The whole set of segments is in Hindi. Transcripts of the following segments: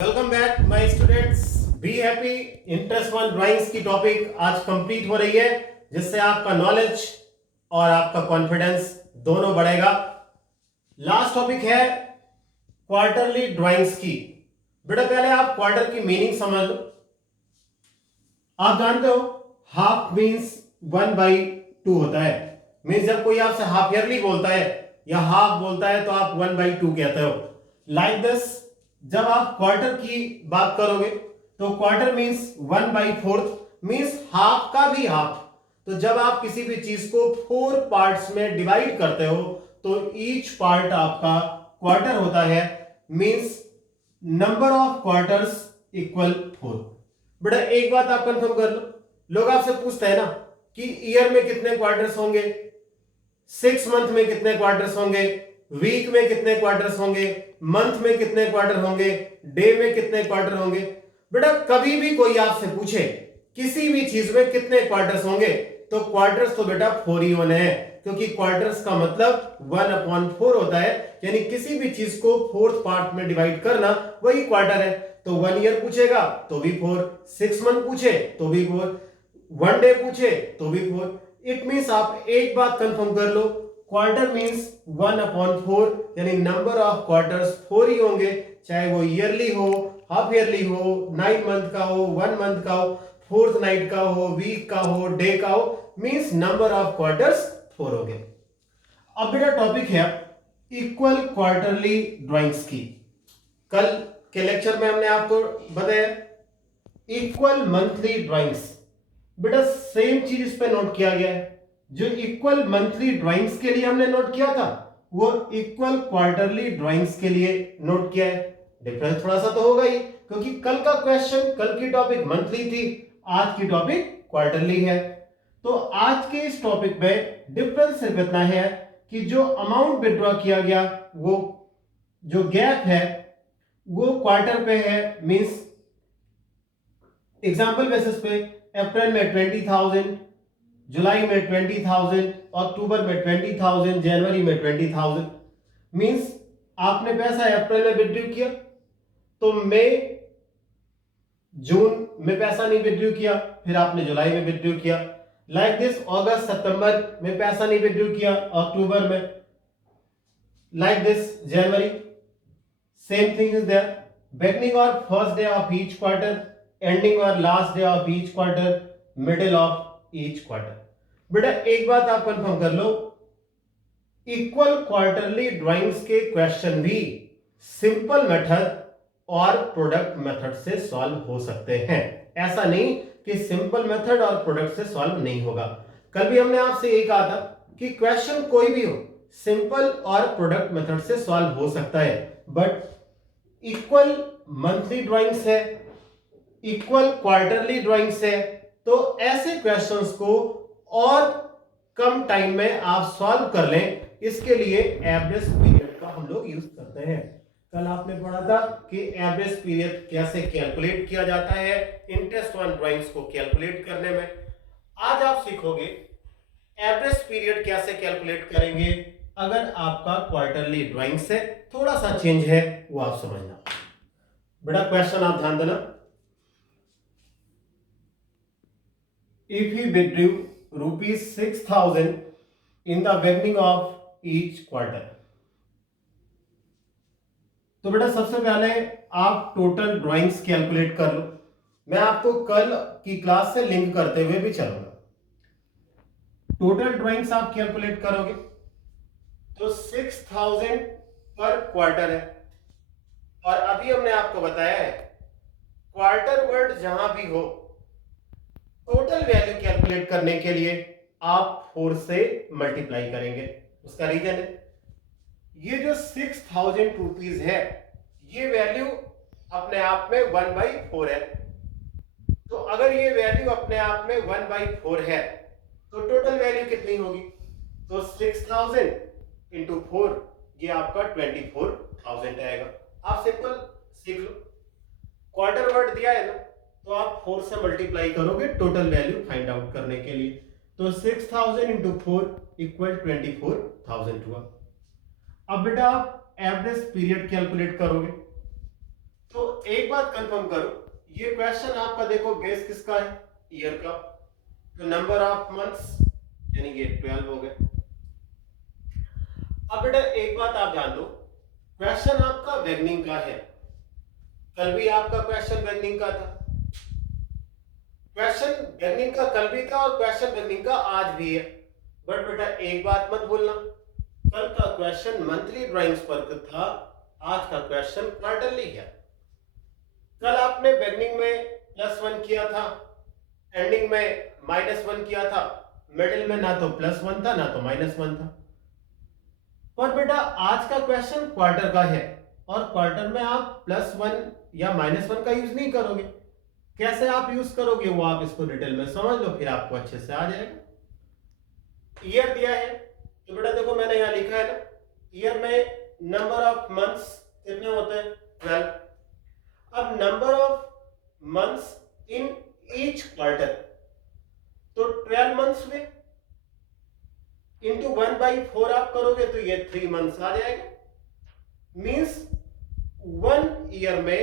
Welcome back my students. Be happy. Interest one drawings की टॉपिक आज कंप्लीट हो रही है, जिससे आपका नॉलेज और आपका कॉन्फिडेंस दोनों बढ़ेगा। लास्ट टॉपिक है क्वार्टरली ड्राइंग्स की। बेटा पहले आप क्वार्टर की मीनिंग समझ लो। आप जानते हो हाफ मीन्स 1/2 होता है। मीन्स जब कोई आपसे हाफ ईयरली बोलता है या हाफ बोलता है तो आप 1/2 कहते हो। लाइक दिस, जब आप क्वार्टर की बात करोगे तो क्वार्टर मीन्स 1/4 मीन्स हाफ का भी हाफ। तो जब आप किसी भी चीज को 4 पार्ट्स में डिवाइड करते हो तो ईच पार्ट आपका क्वार्टर होता है। Means number of quarters equal 4। बेटा एक बात आप कंफर्म कर लो, लोग आपसे पूछते हैं ना कि ईयर में कितने क्वार्टर्स होंगे, 6 मंथ में कितने क्वार्टर्स होंगे, वीक में कितने क्वार्टर्स होंगे, मंथ में कितने क्वार्टर होंगे, डे में कितने क्वार्टर होंगे। बेटा कभी भी कोई आपसे पूछे किसी भी चीज में कितने क्वार्टर्स होंगे तो क्वार्टर्स तो बेटा 4 ही होने हैं, क्योंकि क्वार्टर्स का मतलब 1/4 होता है। यानी किसी भी चीज को 4th पार्ट में डिवाइड करना वही क्वार्टर है। तो 1 ईयर पूछेगा तो भी 4, 6 मंथ पूछे तो भी 4, 1 डे पूछे तो भी 4। इट मींस आप एक बात कंफर्म कर लो, क्वार्टर मींस 1/4, यानी नंबर ऑफ क्वार्टर्स 4 ही होंगे, चाहे वो ईयरली हो, हाफ ईयरली हो, 9 मंथ का हो, 1 मंथ का हो, 4th नाइट का हो, वीक का हो, डे का हो, मींस नंबर ऑफ क्वार्टर्स 4 हो गए। अब बेटा टॉपिक है इक्वल क्वार्टरली ड्राइंग्स की। कल के लेक्चर में हमने आपको बताया इक्वल मंथली ड्राइंग्स। बेटा सेम चीज इस पे नोट किया गया है। जो इक्वल मंथली ड्राइंग्स के लिए हमने नोट किया था वो इक्वल क्वार्टरली ड्राइंग्स के लिए नोट किया है। डिफरेंस थोड़ा सा तो होगा ही, क्योंकि कल का क्वेश्चन, कल की टॉपिक मंथली थी, आज की टॉपिक क्वार्टरली है। तो आज के इस टॉपिक में डिफरेंस सिर्फ इतना है कि जो अमाउंट विड्रॉ किया गया, वो जो गैप है वो क्वार्टर पे है। मींस एग्जांपल बेसिस पे अप्रैल में 20,000, जुलाई में 20,000, अक्टूबर में 20,000, जनवरी में 20,000। मींस आपने पैसा अप्रैल में विड्रॉ किया तो मई जून में पैसा नहीं विड्रॉ किया, फिर आपने जुलाई में विड्रॉ किया। लाइक दिस अगस्त सितंबर में पैसा नहीं विड्रॉ किया, अक्टूबर में। Like this January, same thing is there. Beginning or first day of each quarter, ending or last day of each quarter, middle of each quarter. बेटा एक बात आप कंफर्म कर लो, इक्वल क्वार्टरली ड्राइंग्स के क्वेश्चन भी सिंपल मेथड और प्रोडक्ट मेथड से सॉल्व हो सकते हैं। ऐसा नहीं कि सिंपल मेथड और प्रोडक्ट से सॉल्व नहीं होगा। कल भी हमने आपसे ये कहा था कि क्वेश्चन कोई भी हो सिंपल और प्रोडक्ट मेथड से सॉल्व हो सकता है, बट इक्वल मंथली ड्राइंग्स है, इक्वल क्वार्टरली ड्राइंग्स है, तो ऐसे क्वेश्चंस को और कम टाइम में आप सॉल्व कर लें, इसके लिए एवरेज पीरियड का हम लोग यूज करते हैं। कल आपने पढ़ा था कि एवरेज पीरियड कैसे कैलकुलेट किया जाता है इंटरेस्ट ऑन ड्राइंग्स को कैलकुलेट करने में। आज आप सीखोगे एवरेज पीरियड कैसे कैलकुलेट करेंगे अगर आपका क्वार्टरली ड्राइंग से थोड़ा सा चेंज है, वो आप समझना। बेटा क्वेश्चन आप ध्यान देना। If he withdrew ₹6,000 in the beginning of each quarter. तो बेटा सबसे पहले आप टोटल ड्राइंग्स कैलकुलेट कर लो। मैं आपको कल की क्लास से लिंक करते हुए भी चलूंगा। टोटल ड्राइंग्स आप कैलकुलेट करोगे तो 6,000 पर क्वार्टर है, और अभी हमने आपको बताया है क्वार्टर वर्ड जहां भी हो टोटल वैल्यू कैलकुलेट करने के लिए आप 4 से मल्टीप्लाई करेंगे। उसका रीजन है ये जो 6,000 रुपीज है, ये वैल्यू अपने आप में 1/4 है। तो अगर ये वैल्यू अपने आप में 1/4 है तो टोटल वैल्यू कितनी होगी? तो 6,000 इंटू 4, ये आपका 24,000 आएगा। आप सिंपल सीख लो, क्वार्टर वर्ड दिया है ना, तो आप 4 से मल्टीप्लाई करोगे टोटल वैल्यू फाइंड आउट करने के लिए। तो 6,000 इंटू 4 इक्वल 24,000 हुआ। अब बेटा आप एवरेज पीरियड कैलकुलेट करोगे तो एक बात कंफर्म करो, ये क्वेश्चन आपका देखो बेस किसका है, ईयर का, तो नंबर ऑफ मंथ्स यानी कि 12 हो गए। अब बेटा एक बात आप जान दो, क्वेश्चन आपका बिगनिंग का है, कल भी आपका क्वेश्चन बिगनिंग का था, क्वेश्चन बिगनिंग का कल भी था और क्वेश्चन बिगनिंग का आज भी है। बट बेटा एक बात मत भूलना, कल का क्वेश्चन मंथली ड्राइंग्स पर था, आज का क्वेश्चन क्वार्टरली है। कल आपने बिगनिंग में +1 किया था, एंडिंग में -1 किया था, मिडिल में ना तो +1 था ना तो -1 था। पर बेटा आज का क्वेश्चन क्वार्टर का है और क्वार्टर में आप +1 या -1 का यूज नहीं करोगे। कैसे आप यूज करोगे वो आप इसको डिटेल में समझ लो, फिर आपको अच्छे से आ जाएगा। ईयर दिया है तो बेटा देखो मैंने यहां लिखा है ना, ईयर में नंबर ऑफ मंथ्स कितने होते हैं, 12। अब number of months in each quarter, तो 12 मंथ्स में इंटू 1/4 आप करोगे तो ये 3 मंथ्स आ जाएगा। मींस 1 ईयर में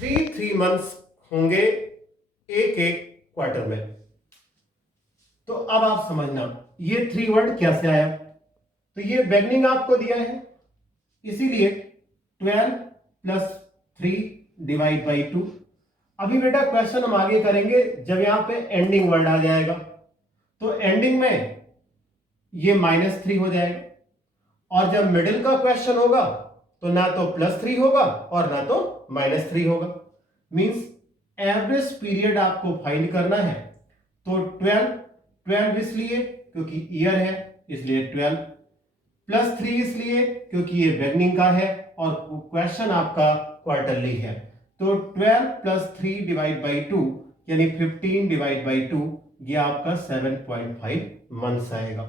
3 मंथ्स होंगे एक एक क्वार्टर में। तो अब आप समझना ये 3 वर्ड कैसे आया। तो ये बिगनिंग आपको दिया है, इसीलिए 12 + 3 डिवाइड बाई 2। अभी बेटा क्वेश्चन हम आगे करेंगे जब यहां पे एंडिंग वर्ड आ जाएगा, तो एंडिंग में ये -3 हो जाएगा, और जब मिडिल का क्वेश्चन होगा तो ना तो +3 होगा और ना तो -3 होगा। मींस एवरेज पीरियड आपको फाइंड करना है, तो 12 इसलिए क्योंकि ईयर है इसलिए 12, +3 इसलिए क्योंकि ये बिगनिंग का है और क्वेश्चन आपका क्वार्टरली है, तो 12 + 3 डिवाइड बाई 2 यानी 15 डिवाइड बाई 2, ये आपका 7.5 मंथ्स आएगा।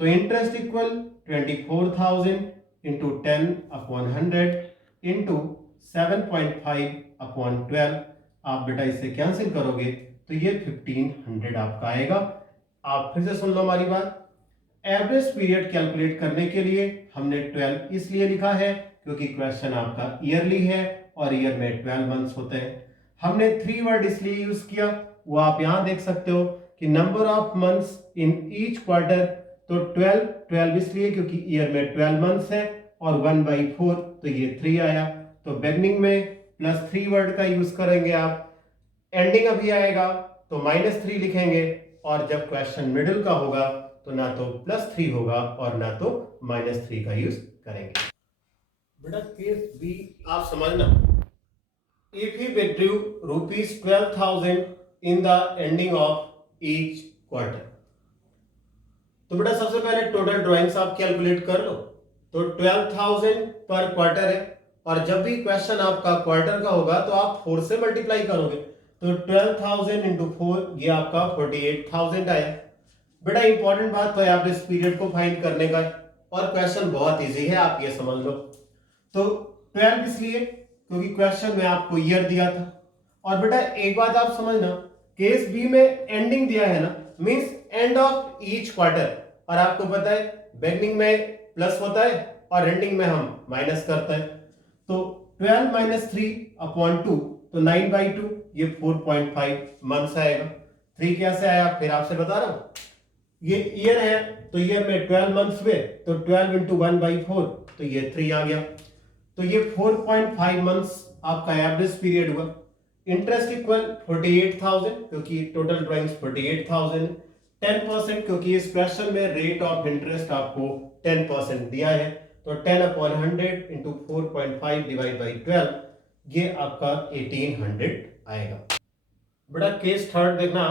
तो इंटरेस्ट इक्वल 24,000 इंटू 10/100 इंटू 7.5/12। आप बेटा इसे कैंसिल करोगे तो ये 1500 आपका आएगा। आप फिर से सुन लो हमारी बात, एवरेज पीरियड कैलकुलेट करने के लिए हमने 12 इसलिए लिखा है क्योंकि क्वेश्चन आपका ईयरली है और ईयर में 12 मंथ्स होते हैं। हमने 3 वर्ड इसलिए यूज किया, वो आप यहां देख सकते हो कि number of months in each quarter, तो 12 इसलिए क्योंकि ईयर में 12 मंथ्स है और 1/4 तो ये 3 आया। तो बिगनिंग में +3 वर्ड का यूज करेंगे आप, एंडिंग अभी आएगा तो -3 लिखेंगे, और जब क्वेश्चन मिडिल का होगा तो ना तो +3 होगा और ना तो -3 का यूज करेंगे। बेटा केस बी आप समझना, if he withdrew ₹12,000 in the ending of each quarter, तो बेटा सबसे पहले टोटल ड्राइंग्स आप कैलकुलेट कर लो। तो 12,000 पर क्वार्टर है और जब भी क्वेश्चन आपका क्वार्टर का होगा तो आप 4 से मल्टीप्लाई करोगे, तो 12,000 इंटू 4 ये आपका 48,000 आया। बेटा इंपॉर्टेंट बात तो है एवरेज पीरियड को फाइंड करने का है और क्वेश्चन बहुत इजी है, आप ये समझ लो। तो 12 इसलिए क्योंकि क्वेश्चन में आपको ईयर दिया था, और बेटा एक बात आप समझना, केस बी में एंडिंग दिया है ना, means end of each quarter, और आपको पता है बिगनिंग में प्लस होता है और एंडिंग में हम माइनस करते हैं। तो 12 - 3/2 तो 9/2, ये 4.5 मंथ्स आएगा। 3 कैसे आया फिर आपसे बता रहा हूं, ये ईयर है तो ईयर में 12 मंथ्स हुए, तो 12 इंटू 1/4 तो ये 3 आ गया। तो ये 4.5 मंथ्स आपका एवरेज पीरियड हुआ। इंटरेस्ट इक्वल 48,000 क्योंकि टोटल ड्राइंग्स 48,000, 10% क्योंकि इस क्वेश्चन में रेट ऑफ इंटरेस्ट आपको 10% दिया है, तो 10/100 इंटू 4.5 डिवाइड बाई 12, ये आपका 1800 आएगा। बड़ा केस थर्ड देखना,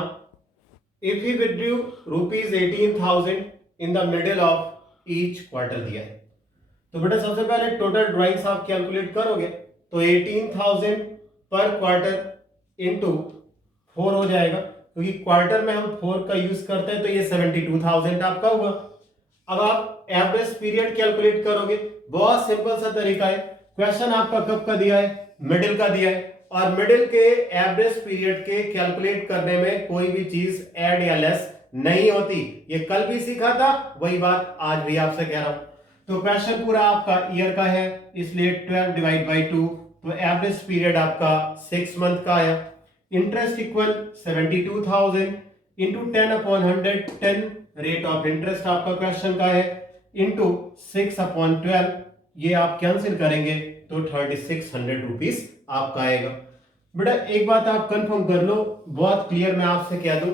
if he withdrew ₹18,000 in the middle of each quarter दिया है, तो बेटा सबसे पहले टोटल ड्राइंग्स आप कैलकुलेट करोगे तो 18,000 पर क्वार्टर इंटू 4 हो जाएगा, क्योंकि क्वार्टर में हम 4 का यूज करते हैं, तो ये 72,000 आपका हुआ। अब आप एवरेज पीरियड कैलकुलेट करोगे, बहुत सिंपल सा तरीका है। क्वेश्चन आपका कब का दिया है, मिडिल का दिया है, और मिडिल के एवरेज पीरियड के कैलकुलेट करने में कोई भी चीज ऐड या लेस नहीं होती। ये कल भी सीखा था, वही बात आज भी आपसे कह रहा हूं। तो क्वेश्चन पूरा आपका ईयर का है, इसलिए 12 डिवाइड बाई 2, तो एवरेज पीरियड आपका 6 मंथ का आया। Interest equal 72,000 into 10/100, 10 rate of interest आपका क्वेश्चन का है, इंटू 6/12, ये आप कैंसिल करेंगे तो 3600 रुपीज आपका आएगा। बेटा एक बात आप कंफर्म कर लो, बहुत क्लियर मैं आपसे कह दूं,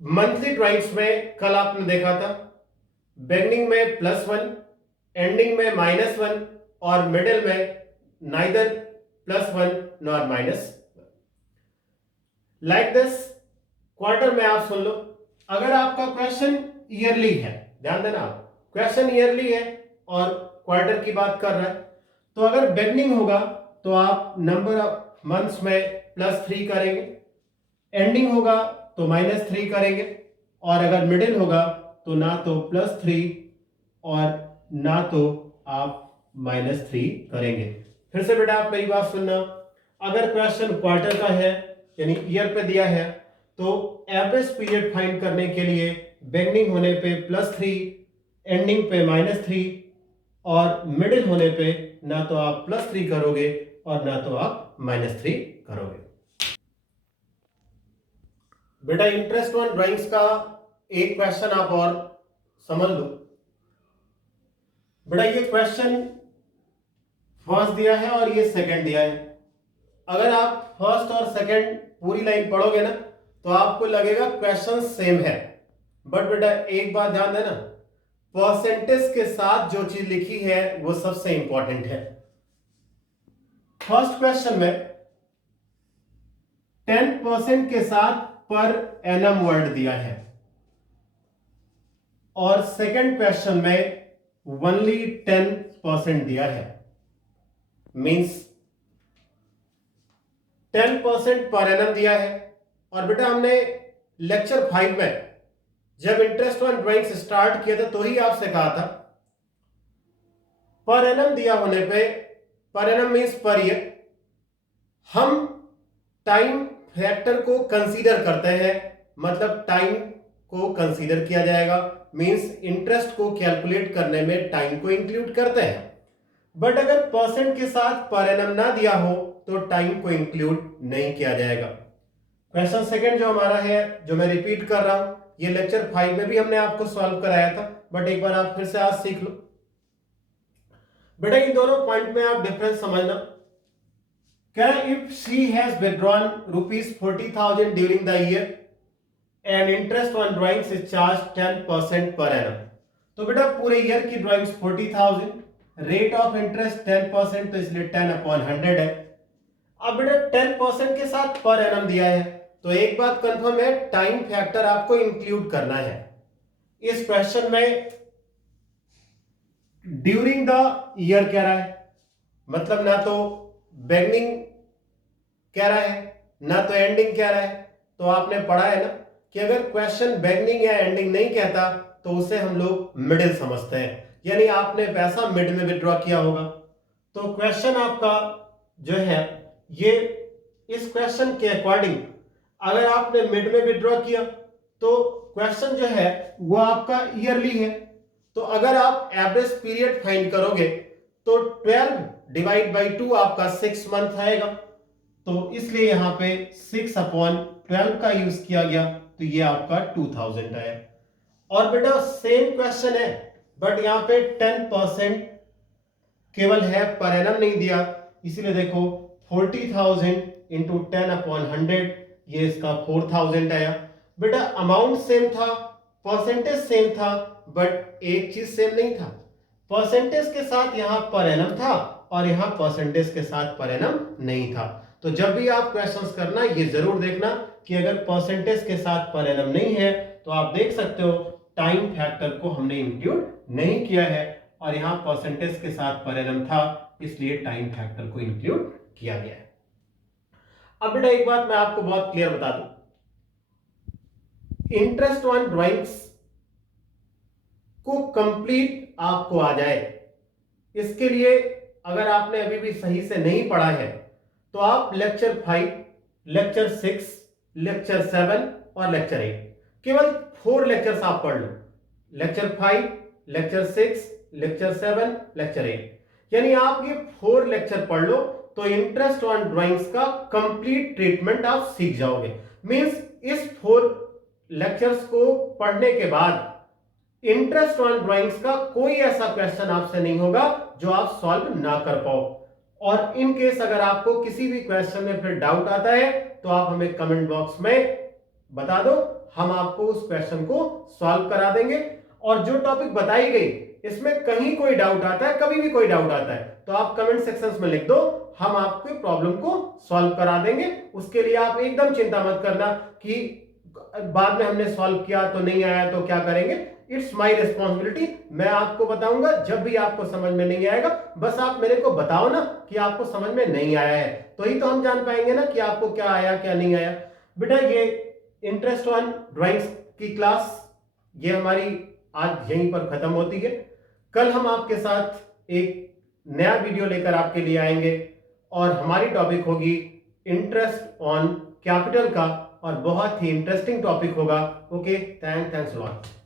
मंथली ड्राइंग्स में कल आपने देखा था बिगनिंग में +1, एंडिंग में -1 और मिडिल में neither +1 nor -1। Like this quarter में आप सुन लो, अगर आपका क्वेश्चन ईयरली है, ध्यान देना क्वेश्चन ईयरली है और क्वार्टर की बात कर रहा है, तो अगर बिगनिंग होगा तो आप नंबर ऑफ मंथ्स में +3 करेंगे, एंडिंग होगा तो -3 करेंगे, और अगर मिडिल होगा तो ना तो +3 और ना तो आप -3 करेंगे। फिर से बेटा आप मेरी बात सुनना, अगर क्वेश्चन क्वार्टर का है यानी ईयर पे दिया है, तो एवरेज पीरियड फाइंड करने के लिए बिगनिंग होने पे +3, एंडिंग पे -3 और मिडिल होने पे ना तो आप +3 करोगे और ना तो आप -3 करोगे। बेटा इंटरेस्ट ऑन ड्राइंग्स का एक क्वेश्चन आप और समझ लो। बेटा ये क्वेश्चन फर्स्ट दिया है और ये सेकंड दिया है। अगर आप फर्स्ट और सेकंड पूरी लाइन पढ़ोगे ना तो आपको लगेगा क्वेश्चन सेम है, बट बेटा एक बात ध्यान देना, परसेंटेज के साथ जो चीज लिखी है वो सबसे इंपॉर्टेंट है। फर्स्ट क्वेश्चन में 10% के साथ पर एनम वर्ड दिया है और सेकंड क्वेश्चन में ओनली 10% दिया है, मींस 10% पर एनम दिया है। और बेटा हमने लेक्चर 5 में जब इंटरेस्ट ऑन ड्राइंग्स स्टार्ट किया था तो ही आपसे कहा था पर एनम दिया होने पे, per annum means per year, हम टाइम फैक्टर को कंसीडर करते हैं, मतलब टाइम को कंसीडर किया जाएगा, मींस इंटरेस्ट को कैलकुलेट करने में टाइम को इंक्लूड करते हैं। बट अगर परसेंट के साथ पर एनम ना दिया हो तो टाइम को इंक्लूड नहीं किया जाएगा। क्वेश्चन सेकंड जो हमारा है, जो मैं रिपीट कर रहा हूं, ये लेक्चर 5 में भी हमने आपको सॉल्व कराया था, बट एक बार आप फिर से आज सीख लो। बेटा इन दोनों पॉइंट में आप डिफरेंस समझना। क्या if she has withdrawn ₹40,000 during the year and interest on drawings is charge 10% per annum, तो बेटा पूरे ईयर की ड्राइंग्स 40,000, रेट ऑफ इंटरेस्ट 10%, तो इसलिए 10/100 है। अब बेटा 10% के साथ पर एनम दिया है, तो एक बात कंफर्म है, टाइम फैक्टर आपको इंक्लूड करना है। इस क्वेश्चन में ड्यूरिंग द ईयर कह रहा है, मतलब ना तो बिगनिंग कह रहा है ना तो एंडिंग कह रहा है। तो आपने पढ़ा है ना कि अगर क्वेश्चन बिगनिंग या एंडिंग नहीं कहता तो उसे हम लोग मिडिल समझते हैं, यानी आपने पैसा मिड में विड्रॉ किया होगा। तो क्वेश्चन आपका जो है ये इस क्वेश्चन के अकॉर्डिंग अगर आपने मिड में विड्रॉ किया तो क्वेश्चन जो है वो आपका ईयरली है, तो अगर आप एवरेज पीरियड फाइंड करोगे तो 12 डिवाइड बाई 2 आपका 6 मंथ आएगा, तो इसलिए यहां पे 6/12 का यूज किया गया, तो ये आपका 2000 आया। और बेटा सेम क्वेश्चन है बट यहां पे 10% केवल है, पर एनम नहीं दिया, इसलिए देखो 40,000 इंटू 10/100, ये इसका 4000 आया। बेटा अमाउंट सेम था, परसेंटेज सेम था, बट एक चीज सेम नहीं था, परसेंटेज के साथ यहां पर एनम था और यहां परसेंटेज के साथ पर एनम नहीं था। तो जब भी आप क्वेश्चंस करना ये जरूर देखना कि अगर परसेंटेज के साथ पर एनम नहीं है तो आप देख सकते हो टाइम फैक्टर को हमने इंक्लूड नहीं किया है, और यहां परसेंटेज के साथ पर एनम था, इसलिए टाइम फैक्टर को इंक्लूड किया गया है। अब बेटा एक बात मैं आपको बहुत क्लियर बता दूं, इंटरेस्ट ऑन ड्राइंग्स को कंप्लीट आपको आ जाए, इसके लिए अगर आपने अभी भी सही से नहीं पढ़ा है तो आप लेक्चर 5, लेक्चर 6, लेक्चर 7 और लेक्चर 8, केवल 4 लेक्चर्स आप पढ़ लो। लेक्चर 5, लेक्चर 6, लेक्चर 7, लेक्चर 8, यानी आप ये 4 लेक्चर पढ़ लो तो इंटरेस्ट ऑन ड्राइंग्स का कंप्लीट ट्रीटमेंट आप सीख जाओगे। मींस इस 4 लेक्चर्स को पढ़ने के बाद इंटरेस्ट ऑन ड्राइंग्स का कोई ऐसा क्वेश्चन आपसे नहीं होगा जो आप सॉल्व ना कर पाओ। और इन केस अगर आपको किसी भी क्वेश्चन में फिर डाउट आता है तो आप हमें कमेंट बॉक्स में बता दो, हम आपको उस क्वेश्चन को सॉल्व करा देंगे। और जो टॉपिक बताई गई इसमें कहीं कोई डाउट आता है, कभी भी कोई डाउट आता है तो आप कमेंट सेक्शंस में लिख दो, हम आपके प्रॉब्लम को सॉल्व करा देंगे। उसके लिए आप एकदम चिंता मत करना कि बाद में हमने सॉल्व किया तो नहीं आया तो क्या करेंगे। इट्स माई रिस्पॉन्सिबिलिटी, मैं आपको बताऊंगा जब भी आपको समझ में नहीं आएगा, बस आप मेरे को बताओ ना कि आपको समझ में नहीं आया है, तो ही तो हम जान पाएंगे ना कि आपको क्या आया क्या नहीं आया। बेटा ये इंटरेस्ट ऑन ड्राइंग्स की क्लास ये हमारी आज यहीं पर खत्म होती है। कल हम आपके साथ एक नया वीडियो लेकर आपके लिए आएंगे और हमारी टॉपिक होगी इंटरेस्ट ऑन कैपिटल का, और बहुत ही इंटरेस्टिंग टॉपिक होगा। Okay, thanks lot.